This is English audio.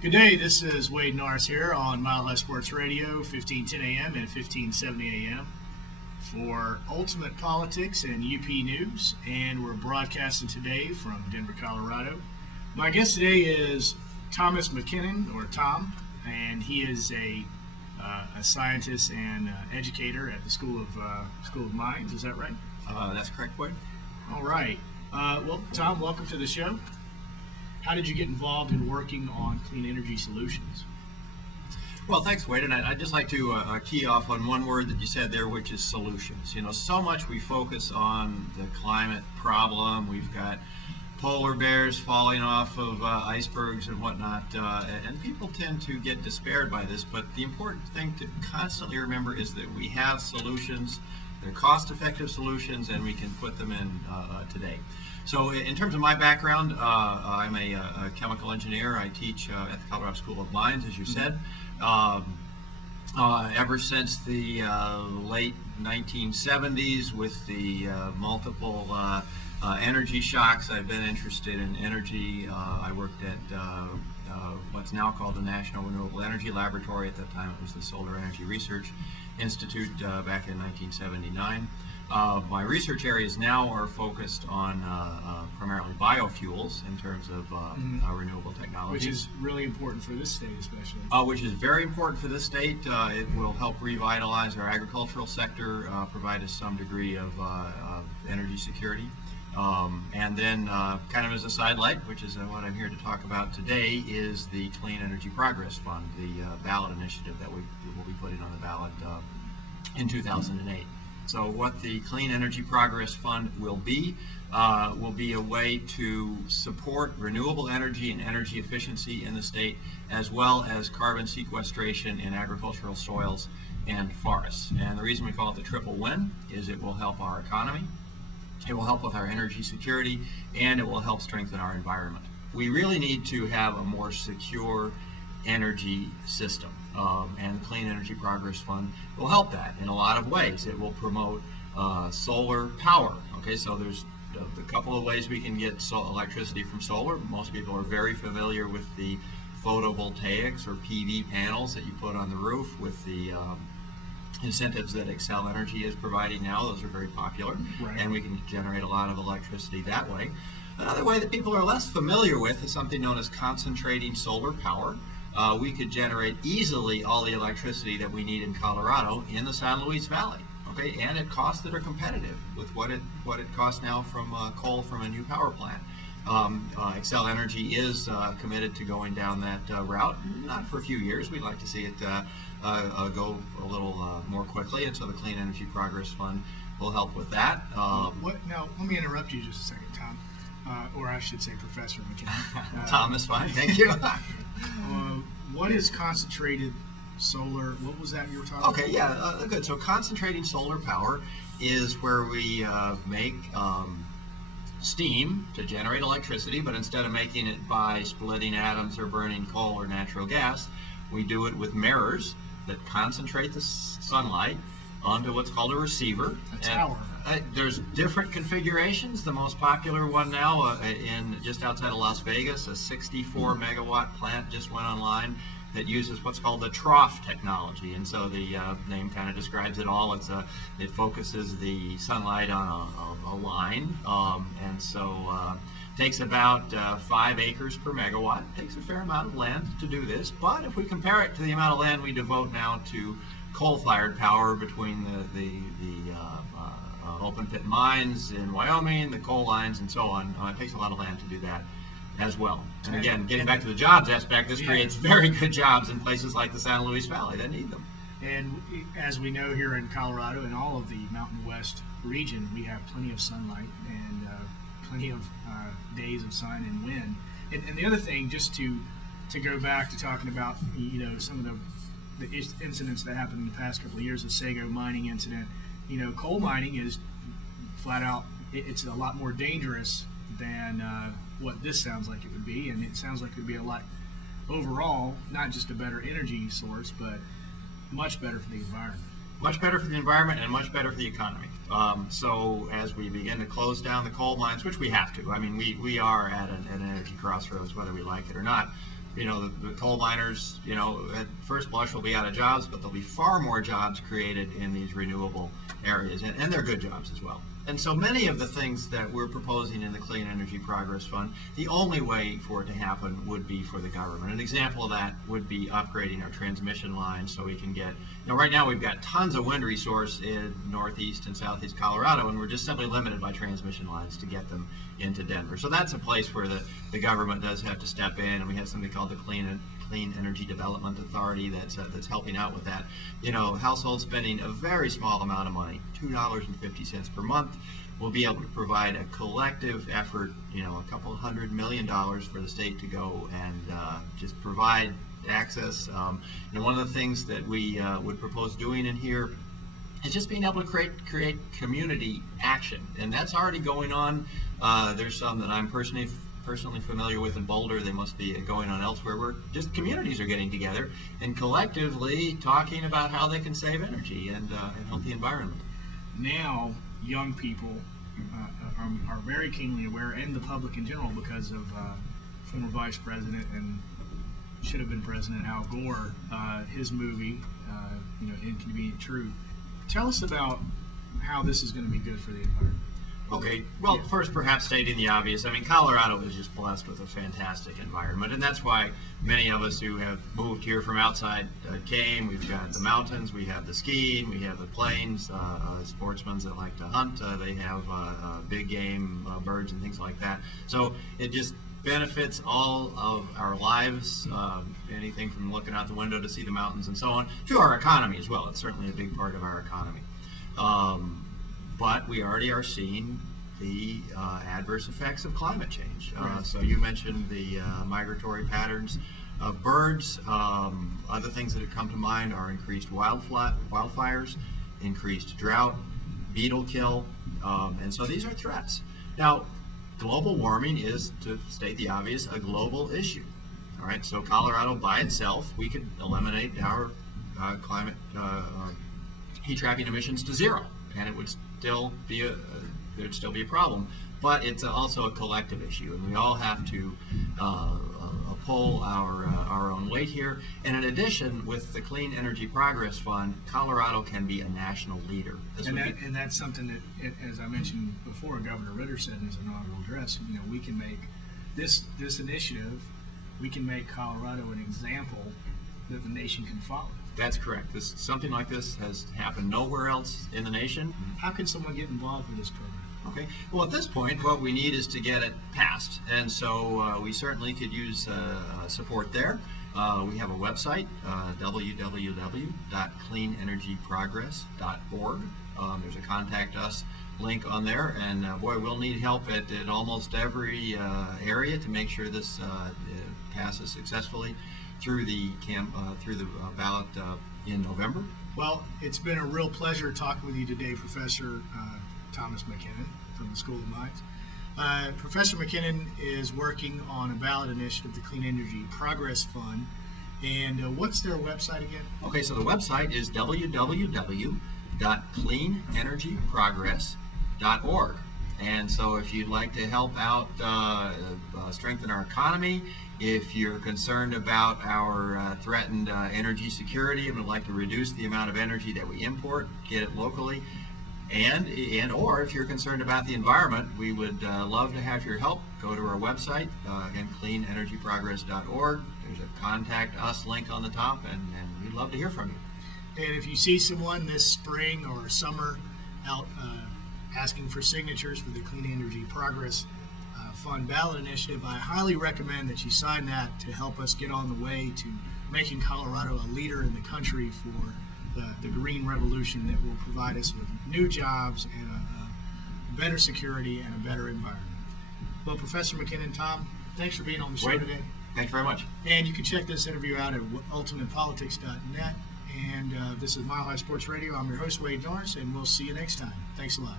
Good day, this is Wade Norris here on Mile High Sports Radio, 1510 AM and 1570 AM for Ultimate Politics and UP News, and we're broadcasting today from Denver, Colorado. My guest today is Thomas Mckinnon, or Tom, and he is a scientist and educator at the School of Mines. Is that right? That's correct, Wade. All right. Well, Tom, welcome to the show. How did you get involved in working on clean energy solutions? Well, thanks, Wade. And I'd just like to key off on one word that you said there, which is solutions. You know, so much we focus on the climate problem. We've got polar bears falling off of icebergs and whatnot, and people tend to get despaired by this. But the important thing to constantly remember is that we have solutions. They're cost-effective solutions, and we can put them in today. So in terms of my background, I'm a chemical engineer. I teach at the Colorado School of Mines, as you said. Ever since the late 1970s, with the multiple energy shocks, I've been interested in energy. I worked at what's now called the National Renewable Energy Laboratory. At that time, it was the Solar Energy Research Institute back in 1979. My research areas now are focused on primarily biofuels in terms of renewable technology. Which is really important for this state especially. Which is very important for this state. It will help revitalize our agricultural sector, provide us some degree of energy security. And then kind of as a sidelight, which is what I'm here to talk about today, is the Clean Energy Progress Fund, the ballot initiative that we will be putting on the ballot in 2008. So what the Clean Energy Progress Fund will be a way to support renewable energy and energy efficiency in the state, as well as carbon sequestration in agricultural soils and forests. And the reason we call it the triple win is it will help our economy, it will help with our energy security, and it will help strengthen our environment. We really need to have a more secure energy system, and the Clean Energy Progress Fund will help that in a lot of ways. It will promote solar power. Okay, so there's a couple of ways we can get electricity from solar. Most people are very familiar with the photovoltaics or PV panels that you put on the roof with the incentives that Xcel Energy is providing now. Those are very popular, right, and we can generate a lot of electricity that way. Another way that people are less familiar with is something known as concentrating solar power. We could generate easily all the electricity that we need in Colorado in the San Luis Valley, okay, and at costs that are competitive with what it costs now from coal from a new power plant. Xcel Energy is committed to going down that route, not for a few years. We'd like to see it go a little more quickly, and so the Clean Energy Progress Fund will help with that. Now, let me interrupt you just a second, Tom, or I should say Professor Mckinnon. Tom is fine, thank you. What is concentrated solar? What was that you were talking about? Okay, yeah, good. So concentrating solar power is where we make steam to generate electricity, but instead of making it by splitting atoms or burning coal or natural gas, we do it with mirrors that concentrate the sunlight onto what's called a receiver. A tower. There's different configurations. The most popular one now in just outside of Las Vegas, a 64 megawatt plant just went online that uses what's called the trough technology, and so the name kind of describes it all. It focuses the sunlight on a line, and so takes about 5 acres per megawatt. It takes a fair amount of land to do this, but if we compare it to the amount of land we devote now to coal-fired power between the open pit mines in Wyoming, the coal lines, and so on, it takes a lot of land to do that as well. And again, getting back to the jobs aspect, this creates very good jobs in places like the San Luis Valley that need them. And as we know, here in Colorado and all of the Mountain West region, we have plenty of sunlight and plenty of days of sun and wind. And the other thing, just to go back to talking about, you know, some of the incidents that happened in the past couple of years, the Sago mining incident, you know, coal mining is flat out, it's a lot more dangerous than what this sounds like it would be, and it sounds like it would be a lot overall, not just a better energy source, but much better for the environment. Much better for the environment and much better for the economy. So as we begin to close down the coal mines, which we have to, I mean, we are at an energy crossroads, whether we like it or not, the coal miners, at first blush will be out of jobs, but there'll be far more jobs created in these renewable areas, and they're good jobs as well. And so many of the things that we're proposing in the Clean Energy Progress Fund, the only way for it to happen would be for the government. An example of that would be upgrading our transmission lines so we can get, right now we've got tons of wind resource in northeast and southeast Colorado, and we're just simply limited by transmission lines to get them into Denver. So that's a place where the government does have to step in, and we have something called the Clean Energy Development Authority that's helping out with that. Households spending a very small amount of money, $2.50 per month, will be able to provide a collective effort, a couple $100 million for the state to go and just provide access. One of the things that we would propose doing in here is just being able to create community action, and that's already going on. There's some that I'm personally familiar with in Boulder. They must be going on elsewhere, where just communities are getting together and collectively talking about how they can save energy and help the environment. Now, young people are very keenly aware, and the public in general, because of former Vice President and should have been President Al Gore, his movie, Inconvenient Truth. Tell us about how this is going to be good for the environment. Okay, well, first perhaps stating the obvious. Colorado is just blessed with a fantastic environment, and that's why many of us who have moved here from outside came. We've got the mountains, we have the skiing, we have the plains, sportsmen that like to hunt, they have big game, birds and things like that. So it just benefits all of our lives, anything from looking out the window to see the mountains and so on, to our economy as well. It's certainly a big part of our economy. But we already are seeing the adverse effects of climate change. So you mentioned the migratory patterns of birds. Other things that have come to mind are increased wildfires, increased drought, beetle kill, and so these are threats. Now, global warming is, to state the obvious, a global issue. All right, so Colorado by itself, we could eliminate our climate heat trapping emissions to zero, and it would still be there'd still be a problem. But it's also a collective issue, and we all have to pull our own weight here. And in addition, with the Clean Energy Progress Fund, Colorado can be a national leader. And that's something that, as I mentioned before, Governor Ritter said in his inaugural address, we can make this initiative, we can make Colorado an example that the nation can follow. That's correct. Something like this has happened nowhere else in the nation. How can someone get involved with this program? Okay. Well, at this point, what we need is to get it passed, and so we certainly could use support there. We have a website, www.cleanenergyprogress.org. There's a contact us link on there, and boy, we'll need help at almost every area to make sure this passes successfully through the ballot in November. Well, it's been a real pleasure talking with you today, Professor Thomas Mckinnon from the School of Mines. Professor Mckinnon is working on a ballot initiative, the Clean Energy Progress Fund. And what's their website again? Okay, so the website is www.cleanenergyprogress.org. And so if you'd like to help out strengthen our economy, if you're concerned about our threatened energy security and would like to reduce the amount of energy that we import, get it locally, or if you're concerned about the environment, we would love to have your help. Go to our website, again, cleanenergyprogress.org. There's a contact us link on the top, and we'd love to hear from you. And if you see someone this spring or summer out asking for signatures for the Clean Energy Progress Fund ballot initiative, I highly recommend that you sign that to help us get on the way to making Colorado a leader in the country for the green revolution that will provide us with new jobs and a better security and a better environment. Well, Professor McKinnon, Tom, thanks for being on the show today. Thanks very much. And you can check this interview out at ultimatepolitics.net. And this is Mile High Sports Radio. I'm your host, Wade Norris, and we'll see you next time. Thanks a lot.